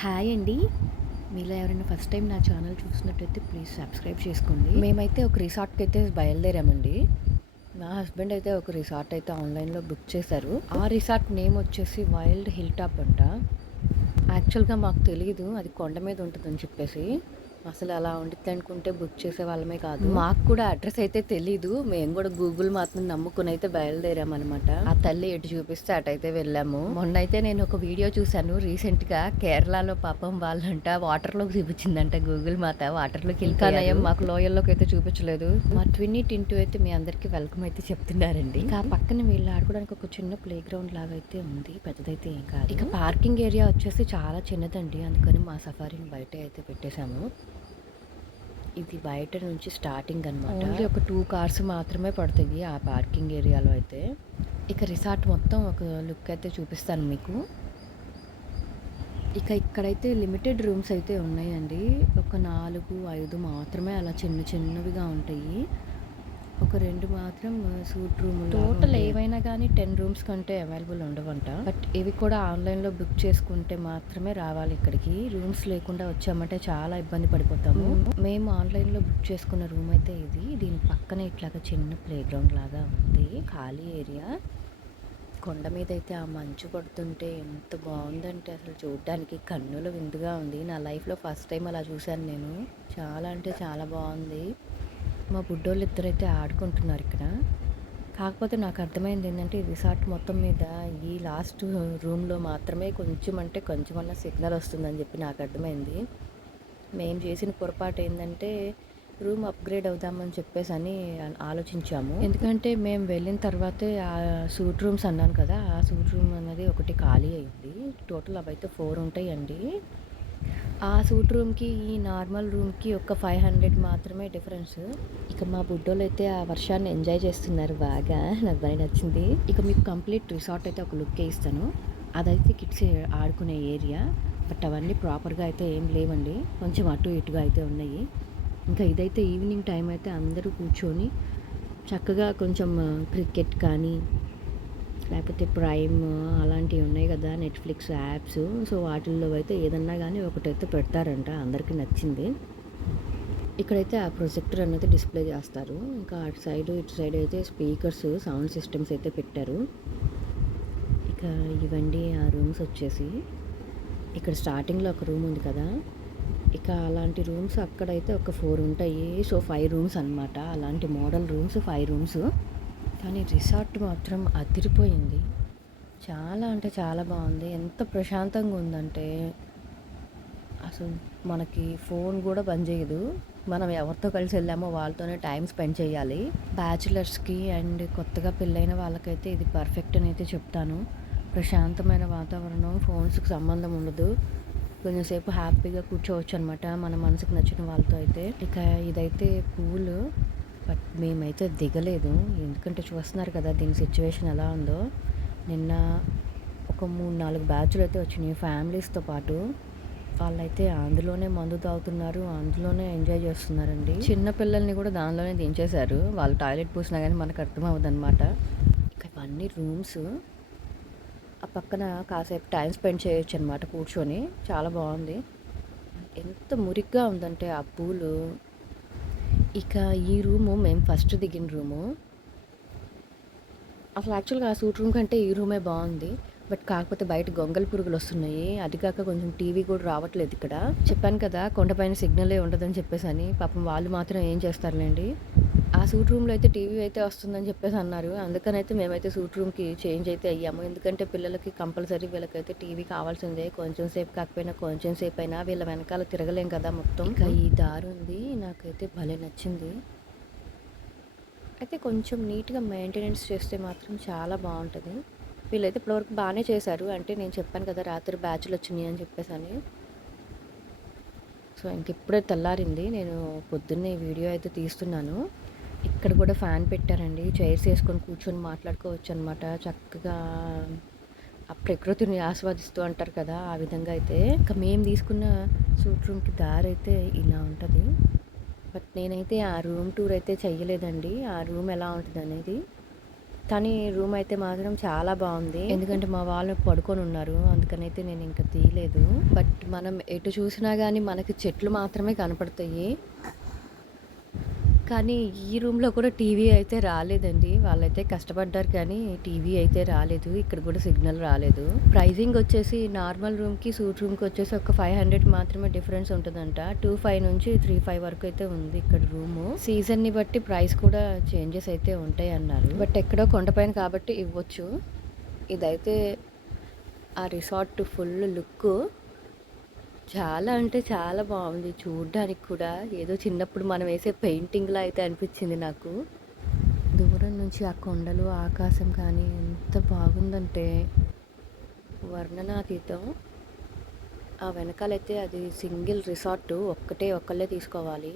Hi అండి. మీలో ఎవరైనా ఫస్ట్ టైం నా ఛానల్ చూసినట్టయితే ప్లీజ్ సబ్స్క్రైబ్ చేసుకోండి. మేమైతే ఒక రిసార్ట్కి అయితే బయలుదేరామండి. నా హస్బెండ్ అయితే ఒక రిసార్ట్ అయితే ఆన్లైన్లో బుక్ చేశారు. ఆ రిసార్ట్ నేమ్ వచ్చేసి వైల్డ్ హిల్ టాప్ అంట. యాక్చువల్గా మాకు తెలియదు అది కొండ మీద ఉంటుందని చెప్పేసి. అసలు అలా ఉండిద్ది అనుకుంటే బుక్ చేసే వాళ్ళమే కాదు. మాకు కూడా అడ్రస్ అయితే తెలీదు. మేము కూడా గూగుల్ మాత్రం నమ్ముకుని అయితే బయలుదేరామన్నమాట. ఆ తల్లి ఎటు చూపిస్తే అటైతే వెళ్ళాము. మొన్న అయితే నేను ఒక వీడియో చూశాను. రీసెంట్గా కేరళలో పాపం వాళ్ళంట వాటర్లోకి చూపించిందంట గూగుల్ మాత. వాటర్లోకి వెళ్ళిపోయాం మాకు లోయల్లోకి అయితే చూపించలేదు. మా ట్విన్నీ టింటూ అయితే మీ అందరికి వెల్కమ్ అయితే చెప్తున్నారండి. ఆ పక్కన వీళ్ళు ఆడుకోవడానికి ఒక చిన్న ప్లే గ్రౌండ్ లాగా అయితే ఉంది. పెద్దదైతే ఏం కాదు. ఇక పార్కింగ్ ఏరియా వచ్చేసి చాలా చిన్నదండి. అందుకని మా సఫారీని బయట అయితే పెట్టేశాము. ఇది బయట నుంచి స్టార్టింగ్ అనమాట ఓన్లీ ఒక టూ కార్స్ మాత్రమే పడతాయి ఆ పార్కింగ్ ఏరియాలో అయితే. ఇక రిసార్ట్ మొత్తం ఒక లుక్ అయితే చూపిస్తాను మీకు. ఇక ఇక్కడైతే లిమిటెడ్ రూమ్స్ అయితే ఉన్నాయండి. ఒక నాలుగు ఐదు మాత్రమే అలా చిన్న చిన్నవిగా ఉంటాయి. ఒక రెండు మాత్రం సూట్ రూమ్ టోటల్ ఏవైనా కానీ టెన్ రూమ్స్ కంటే అవైలబుల్ ఉండవంట. బట్ ఇవి కూడా ఆన్లైన్లో బుక్ చేసుకుంటే మాత్రమే రావాలి ఇక్కడికి. రూమ్స్ లేకుండా వచ్చామంటే చాలా ఇబ్బంది పడిపోతాము. మేము. ఆన్లైన్లో బుక్ చేసుకున్న రూమ్ అయితే ఇది. దీని పక్కన ఇట్లాగా చిన్న ప్లే గ్రౌండ్ లాగా ఉంది. ఖాళీ ఏరియా. కొండ మీద అయితే ఆ మంచు పడుతుంటే ఎంత బాగుందంటే అసలు చూడడానికి కన్నుల విందుగా ఉంది. నా లైఫ్లో ఫస్ట్ టైం అలా చూశాను నేను. చాలా అంటే చాలా బాగుంది. మా బుడ్డోళ్ళు ఇద్దరైతే ఆడుకుంటున్నారు ఇక్కడ. కాకపోతే నాకు అర్థమైంది ఏంటంటే ఈ రిసార్ట్ మొత్తం మీద ఈ లాస్ట్ రూమ్లో మాత్రమే కొంచెం అంటే కొంచెం అన్న సిగ్నల్ వస్తుందని చెప్పి నాకు అర్థమైంది. మేము చేసిన పొరపాటు ఏంటంటే రూమ్ అప్గ్రేడ్ అవుదామని చెప్పేసి అని ఆలోచించాము. ఎందుకంటే మేము వెళ్ళిన తర్వాతే ఆ సూట్ రూమ్స్ అన్నాను కదా ఆ సూట్ రూమ్ అనేది ఒకటి ఖాళీ అయింది. టోటల్ అవైతే ఫోర్ ఉంటాయండి. ఆ సూట్ రూమ్కి ఈ నార్మల్ రూమ్కి ఒక ఫైవ్ హండ్రెడ్ మాత్రమే డిఫరెన్స్. ఇక మా బుడ్డోళ్ళు అయితే ఆ వర్షాన్ని ఎంజాయ్ చేస్తున్నారు బాగా నాకు బాగా నచ్చింది. ఇక మీకు కంప్లీట్ రిసార్ట్ అయితే ఒక లుక్ ఇస్తాను. అదైతే కిడ్స్ ఆడుకునే ఏరియా బట్ అవన్నీ ప్రాపర్గా అయితే ఏం లేవండి. కొంచెం అటు ఇటుగా అయితే ఉన్నాయి. ఇంకా ఇదైతే ఈవినింగ్ టైం అయితే అందరూ కూర్చొని చక్కగా కొంచెం క్రికెట్ కానీ లేకపోతే ప్రైమ్ అలాంటివి ఉన్నాయి కదా నెట్ఫ్లిక్స్ యాప్స్. సో వాటిల్లో అయితే ఏదన్నా కానీ ఒకటైతే పెడతారంట అందరికీ నచ్చింది. ఇక్కడైతే ఆ ప్రొజెక్టర్ అనేది డిస్ప్లే చేస్తారు. ఇంకా అటు సైడ్ ఇటు సైడ్ అయితే స్పీకర్స్ సౌండ్ సిస్టమ్స్ అయితే పెట్టారు. ఇక ఇవండి ఆ రూమ్స్ వచ్చేసి. ఇక్కడ స్టార్టింగ్లో ఒక రూమ్ ఉంది కదా ఇక అలాంటి రూమ్స్ అక్కడైతే ఒక ఫోర్ ఉంటాయి. సో ఫైవ్ రూమ్స్ అనమాట అలాంటి మోడల్ రూమ్స్ ఫైవ్ రూమ్స్. కానీ రిసార్ట్ మాత్రం అదిరిపోయింది. చాలా అంటే చాలా బాగుంది. ఎంత ప్రశాంతంగా ఉందంటే అసలు మనకి ఫోన్ కూడా బంద్ చేయదు. మనం ఎవరితో కలిసి వెళ్ళామో వాళ్ళతోనే టైం స్పెండ్ చేయాలి. బ్యాచులర్స్కి అండ్ కొత్తగా పెళ్ళైన వాళ్ళకైతే ఇది పర్ఫెక్ట్ అని అయితే చెప్తాను. ప్రశాంతమైన వాతావరణం ఫోన్స్కి సంబంధం ఉండదు. కొంచెంసేపు హ్యాపీగా కూర్చోవచ్చు అనమాట మన మనసుకు నచ్చిన వాళ్ళతో అయితే. ఇక ఇదైతే పూలు బట్ మేమైతే దిగలేదు. ఎందుకంటే చూస్తున్నారు కదా దీని సిచ్యువేషన్ ఎలా ఉందో. నిన్న ఒక మూడు నాలుగు బ్యాచ్లు అయితే వచ్చినాయి ఫ్యామిలీస్తో పాటు. వాళ్ళైతే అందులోనే మందు తాగుతున్నారు అందులోనే ఎంజాయ్ చేస్తున్నారండి. చిన్న పిల్లల్ని కూడా దానిలోనే దించేశారు. వాళ్ళు టాయిలెట్ పూసినా కానీ మనకు అర్థం అవ్వదు అనమాట ఇవన్నీ రూమ్స్ ఆ పక్కన కాసేపు టైం స్పెండ్ చేయొచ్చు అనమాట కూర్చొని. చాలా బాగుంది. ఎంత మురిగ్గా ఉందంటే ఆ పూలు. ఇక ఈ రూము మేము ఫస్ట్ దిగిన రూము. అసలు యాక్చువల్గా ఆ సూట్ రూమ్ కంటే ఈ రూమే బాగుంది. బట్ కాకపోతే బయట గొంగల్ పురుగులు వస్తున్నాయి. అది కాక కొంచెం టీవీ కూడా రావట్లేదు ఇక్కడ. చెప్పాను కదా కొండపైన సిగ్నలే ఉండదని చెప్పేసి అని పాపం వాళ్ళు మాత్రం ఏం చేస్తారులేండి? ఆ సూట్ రూమ్లో అయితే టీవీ అయితే వస్తుందని చెప్పేసి అన్నారు. అందుకనైతే మేమైతే సూట్ రూమ్కి చేంజ్ అయితే అయ్యాము. ఎందుకంటే పిల్లలకి కంపల్సరీ వీళ్ళకైతే టీవీ కావాల్సిందే. కొంచెం సేపు కాకపోయినా కొంచెం సేపు అయినా వీళ్ళ వెనకాల తిరగలేం కదా మొత్తం. ఈ దారి ఉంది. నాకైతే భలే నచ్చింది. అయితే కొంచెం నీట్గా మెయింటెనెన్స్ చేస్తే మాత్రం చాలా బాగుంటుంది. వీళ్ళైతే ఇప్పటివరకు బాగానే చేశారు. అంటే నేను చెప్పాను కదా రాత్రి బ్యాచ్లు వచ్చినాయి అని చెప్పేసి అని. సో ఇంక ఇప్పుడే తెల్లారింది. నేను పొద్దున్నే వీడియో అయితే తీస్తున్నాను. ఇక్కడ కూడా ఫ్యాన్ పెట్టారండి. చైర్స్ వేసుకొని కూర్చొని మాట్లాడుకోవచ్చు అనమాట చక్కగా ఆ ప్రకృతిని ఆస్వాదిస్తూ అంటారు కదా ఆ విధంగా అయితే. ఇంకా మేము తీసుకున్న సూట్ రూమ్కి దారి అయితే ఇలా ఉంటుంది. బట్ నేనైతే ఆ రూమ్ టూర్ అయితే చెయ్యలేదండి. ఆ రూమ్ ఎలా ఉంటుంది అనేది. కానీ రూమ్ అయితే మాత్రం చాలా బాగుంది. ఎందుకంటే మా వాళ్ళు పడుకొని ఉన్నారు. అందుకనైతే నేను ఇంకా తీయలేదు. బట్ మనం ఎటు చూసినా కానీ మనకి చెట్లు మాత్రమే కనపడతాయి. కానీ ఈ రూమ్లో కూడా టీవీ అయితే రాలేదండి. వాళ్ళైతే కష్టపడ్డారు కానీ టీవీ అయితే రాలేదు. ఇక్కడ కూడా సిగ్నల్ రాలేదు. ప్రైజింగ్ వచ్చేసి నార్మల్ రూమ్కి సూట్ రూమ్కి వచ్చేసి ఒక ఫైవ్ హండ్రెడ్ మాత్రమే డిఫరెన్స్ ఉంటుందంట. టూ ఫైవ్ నుంచి త్రీ ఫైవ్ వరకు అయితే ఉంది ఇక్కడ రూము. సీజన్ని బట్టి ప్రైస్ కూడా చేంజెస్ అయితే ఉంటాయి అన్నారు. బట్ ఎక్కడో కొండపైన కాబట్టి ఇవ్వచ్చు. ఇదైతే ఆ రిసార్ట్ ఫుల్ లుక్ చాలా అంటే చాలా బాగుంది. చూడ్డానికి కూడా ఏదో చిన్నప్పుడు మనం వేసే పెయింటింగ్లా అయితే అనిపించింది నాకు. దూరం నుంచి ఆ కొండలు ఆకాశం కానీ ఎంత బాగుందంటే వర్ణనాతీతం. ఆ వెనకాలైతే అది సింగిల్ రిసార్ట్ ఒక్కటే ఒక్కళ్ళే తీసుకోవాలి.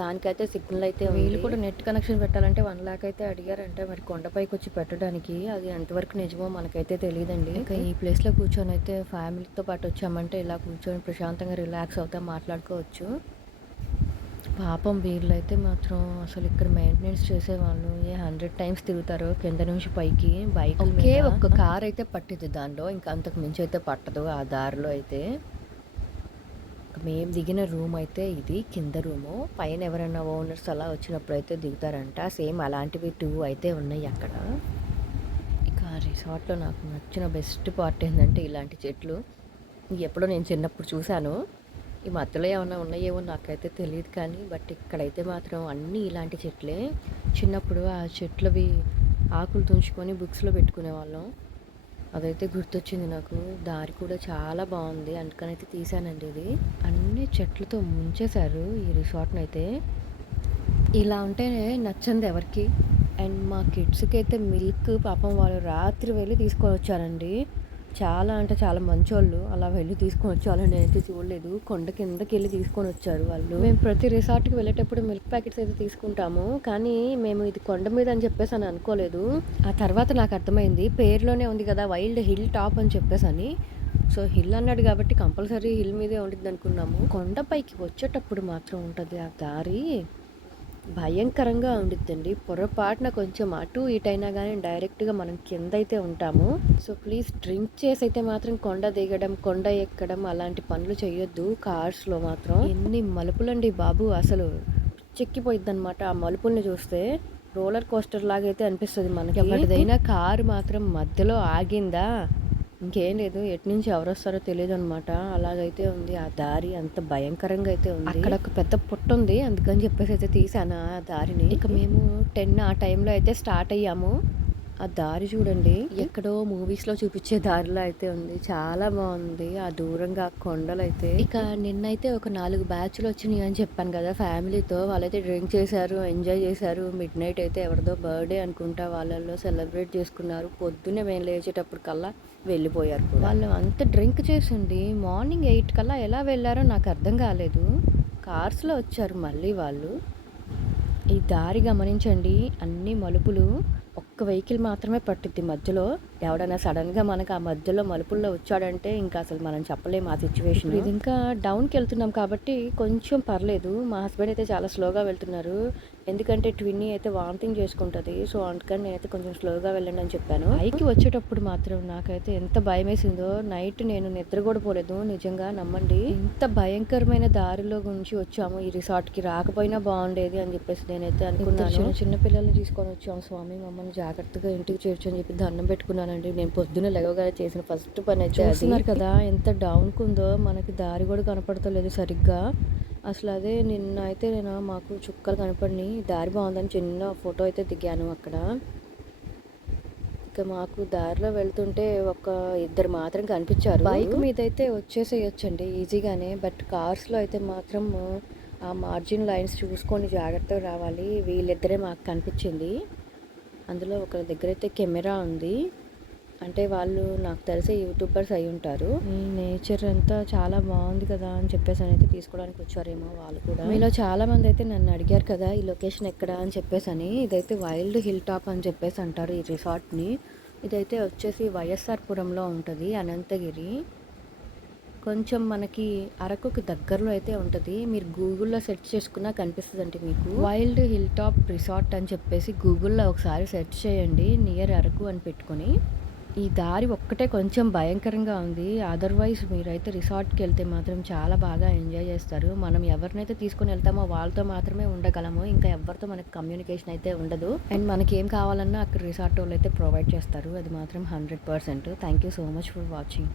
దానికైతే సిగ్నల్ అయితే వీళ్ళు కూడా నెట్ కనెక్షన్ పెట్టాలంటే వన్ లాక్ అయితే అడిగారంటే. మరి కొండపైకి వచ్చి పెట్టడానికి అది ఎంతవరకు నిజమో మనకైతే తెలియదండి. ఇంకా ఈ ప్లేస్లో కూర్చొని అయితే ఫ్యామిలీతో పాటు వచ్చామంటే ఇలా కూర్చొని ప్రశాంతంగా రిలాక్స్ అవుతా మాట్లాడుకోవచ్చు. పాపం వీళ్ళు అయితే మాత్రం అసలు ఇక్కడ మెయింటెనెన్స్ చేసేవాళ్ళు ఏ హండ్రెడ్ టైమ్స్ తిరుగుతారు కింద నుంచి పైకి బైక్ ఒకే ఒక్క కార్ అయితే పట్టింది దానిలో ఇంకా అంతకు మించి అయితే పట్టదు ఆ దారిలో అయితే. మేము దిగిన రూమ్ అయితే ఇది కింద రూము. పైన ఎవరైనా ఓనర్స్ అలా వచ్చినప్పుడు అయితే దిగుతారంట. సేమ్ అలాంటివి టూ అయితే ఉన్నాయి అక్కడ. ఇక రిసార్ట్లో నాకు నచ్చిన బెస్ట్ పార్ట్ ఏంటంటే ఇలాంటి చెట్లు. ఎప్పుడో నేను చిన్నప్పుడు చూశాను. ఈ మధ్యలో ఏమైనా ఉన్నాయేమో నాకైతే తెలియదు కానీ బట్ ఇక్కడైతే మాత్రం అన్నీ ఇలాంటి చెట్లే. చిన్నప్పుడు ఆ చెట్లవి ఆకులు తుంచుకొని బుక్స్లో పెట్టుకునే వాళ్ళం అదైతే గుర్తొచ్చింది నాకు. దారి కూడా చాలా బాగుంది. అందుకనైతే తీసానండి ఇది. అన్ని చెట్లతో ముంచేశారు ఈ రిసార్ట్ని అయితే ఇలా ఉంటేనే నచ్చంది ఎవరికి. అండ్ మా కిడ్స్కి అయితే మిల్క్ పాపం వాళ్ళు రాత్రి వెళ్ళి తీసుకొని వచ్చారండి చాలా అంటే చాలా మంచోళ్ళు. అలా వెళ్ళి తీసుకొని వచ్చేవాళ్ళు నేనైతే చూడలేదు. కొండ కిందకి వెళ్ళి తీసుకొని వచ్చారు వాళ్ళు. మేము ప్రతి రిసార్ట్కి వెళ్ళేటప్పుడు మిల్క్ ప్యాకెట్స్ అయితే తీసుకుంటాము. కానీ మేము ఇది కొండ మీద అని చెప్పేసి అని అనుకోలేదు. ఆ తర్వాత నాకు అర్థమైంది. పేరులోనే ఉంది కదా వైల్డ్ హిల్ టాప్ అని చెప్పేసి అని సో హిల్ అన్నాడు కాబట్టి కంపల్సరీ హిల్ మీదే ఉంటుంది అనుకున్నాము. కొండపైకి వచ్చేటప్పుడు మాత్రం ఉంటుంది ఆ దారి. భయంకరంగా ఉండిద్దండి. పొరపాటున కొంచెం అటు ఇటైనా కానీ డైరెక్ట్గా మనం కింద అయితే ఉంటాము. సో ప్లీజ్ డ్రింక్ చేసి అయితే మాత్రం కొండ దిగడం కొండ ఎక్కడం అలాంటి పనులు చేయొద్దు కార్స్లో మాత్రం ఎన్ని మలుపులండి బాబు. అసలు చెక్కిపోయిద్ది అనమాట ఆ మలుపుల్ని చూస్తే. రోలర్ కోస్టర్ లాగైతే అనిపిస్తుంది మనకి. ఎవరిదైనా కారు మాత్రం మధ్యలో ఆగిందా? ఇంకేం లేదు. ఎటు నుంచి ఎవరు వస్తారో తెలియదు అనమాట అలాగైతే ఉంది. ఆ దారి అంత భయంకరంగా అయితే ఉంది. అక్కడ ఒక పెద్ద పుట్ట ఉంది అందుకని చెప్పేసి అయితే తీసాను ఆ దారిని. ఇక మేము టెన్ ఆ టైంలో అయితే స్టార్ట్ అయ్యాము. ఆ దారి చూడండి. ఎక్కడో మూవీస్లో చూపించే దారిలో అయితే ఉంది. చాలా బాగుంది. ఆ దూరంగా ఆ కొండలు అయితే ఇక నిన్నైతే ఒక నాలుగు బ్యాచ్లు వచ్చినాయి అని చెప్పాను కదా ఫ్యామిలీతో. వాళ్ళైతే డ్రింక్ చేశారు ఎంజాయ్ చేశారు. మిడ్ నైట్ అయితే ఎవరిదో బర్త్డే అనుకుంటా వాళ్ళల్లో సెలబ్రేట్ చేసుకున్నారు. పొద్దున్నే మేము లేచేటప్పుడు కల్లా వెళ్ళిపోయారు వాళ్ళు అంత డ్రింక్ చేసిండి మార్నింగ్ ఎయిట్ కల్లా ఎలా వెళ్ళారో నాకు అర్థం కాలేదు. కార్స్లో వచ్చారు మళ్ళీ వాళ్ళు. ఈ దారి గమనించండి. అన్ని మలుపులు ఒక్క వెహికల్ మాత్రమే పట్టుద్ది. మధ్యలో ఎవడైనా సడన్గా మనకు ఆ మధ్యలో మలుపుల్లో వచ్చాడంటే ఇంకా అసలు మనం చెప్పలేము ఆ సిచ్యువేషన్. ఇది ఇంకా డౌన్కి వెళ్తున్నాం కాబట్టి కొంచెం పర్లేదు. మా హస్బెండ్ అయితే చాలా స్లోగా వెళ్తున్నారు. ఎందుకంటే ట్విన్నీ అయితే వామిటింగ్ చేసుకుంటుంది. సో అందుకని నేనైతే కొంచెం స్లోగా వెళ్ళండి అని చెప్పాను. పైకి వచ్చేటప్పుడు మాత్రం నాకైతే ఎంత భయం వేసిందో నైట్ నేను నిద్ర కూడా పోలేదు. నిజంగా నమ్మండి. ఇంత భయంకరమైన దారిలో గురించి వచ్చాము. ఈ రిసార్ట్కి రాకపోయినా బాగుండేది అని చెప్పేసి నేనైతే అనుకున్నాను. చిన్న పిల్లల్ని తీసుకొని వచ్చాము స్వామి మమ్మల్ని. జాగ్రత్తగా ఇంటికి చేర్చు అని చెప్పి దండం పెట్టుకున్నానండి. నేను పొద్దున్న లేవగానే చేసిన ఫస్ట్ పని అయితే చూస్తున్నారు కదా ఎంత డౌన్కి ఉందో మనకి దారి కూడా కనపడతలేదు సరిగ్గా. అసలు అదే నిన్న అయితే నేను మాకు చుక్కలు కనపడిని దారి బాగుందని చిన్న ఫోటో అయితే దిగాను అక్కడ. ఇక మాకు దారిలో వెళ్తుంటే ఒక ఇద్దరు మాత్రం కనిపించారు. బైక్ మీద అయితే వచ్చేసేయచ్చండి ఈజీగానే. బట్ కార్స్లో అయితే మాత్రం ఆ మార్జిన్ లైన్స్ చూసుకొని జాగ్రత్తగా రావాలి. వీళ్ళిద్దరే మాకు కనిపించింది. అందులో ఒక దగ్గర అయితే కెమెరా ఉంది. అంటే వాళ్ళు నాకు తెలిసి యూట్యూబర్స్ అయి ఉంటారు. ఈ నేచర్ అంతా చాలా బాగుంది కదా అని చెప్పేసి అయితే తీసుకోవడానికి వచ్చారేమో వాళ్ళు కూడా. మీలో చాలా మంది అయితే నన్ను అడిగారు కదా ఈ లొకేషన్ ఎక్కడ అని చెప్పేసి అని. ఇదైతే వైల్డ్ హిల్ టాప్ అని చెప్పేసి అంటారు ఈ రిసార్ట్ని. ఇదైతే వచ్చేసి వైఎస్ఆర్ పురంలో ఉంటుంది అనంతగిరి. కొంచెం మనకి అరకుకి దగ్గరలో అయితే ఉంటుంది. మీరు గూగుల్లో సెర్చ్ చేసుకున్నా కనిపిస్తుందండి మీకు. వైల్డ్ హిల్ టాప్ రిసార్ట్ అని చెప్పేసి గూగుల్లో ఒకసారి సెర్చ్ చేయండి. నియర్ అరకు అని పెట్టుకొని. ఈ దారి ఒక్కటే కొంచెం భయంకరంగా ఉంది. అదర్వైజ్ మీరైతే రిసార్ట్కి వెళ్తే మాత్రం చాలా బాగా ఎంజాయ్ చేస్తారు. మనం ఎవరినైతే తీసుకొని వెళ్తామో వాళ్ళతో మాత్రమే ఉండగలము. ఇంకా ఎవరితో మనకి కమ్యూనికేషన్ అయితే ఉండదు. అండ్ మనకి ఏం కావాలన్నా అక్కడ రిసార్ట్ వాళ్ళు అయితే ప్రొవైడ్ చేస్తారు. అది మాత్రం hundred percent. Thank you so much for watching.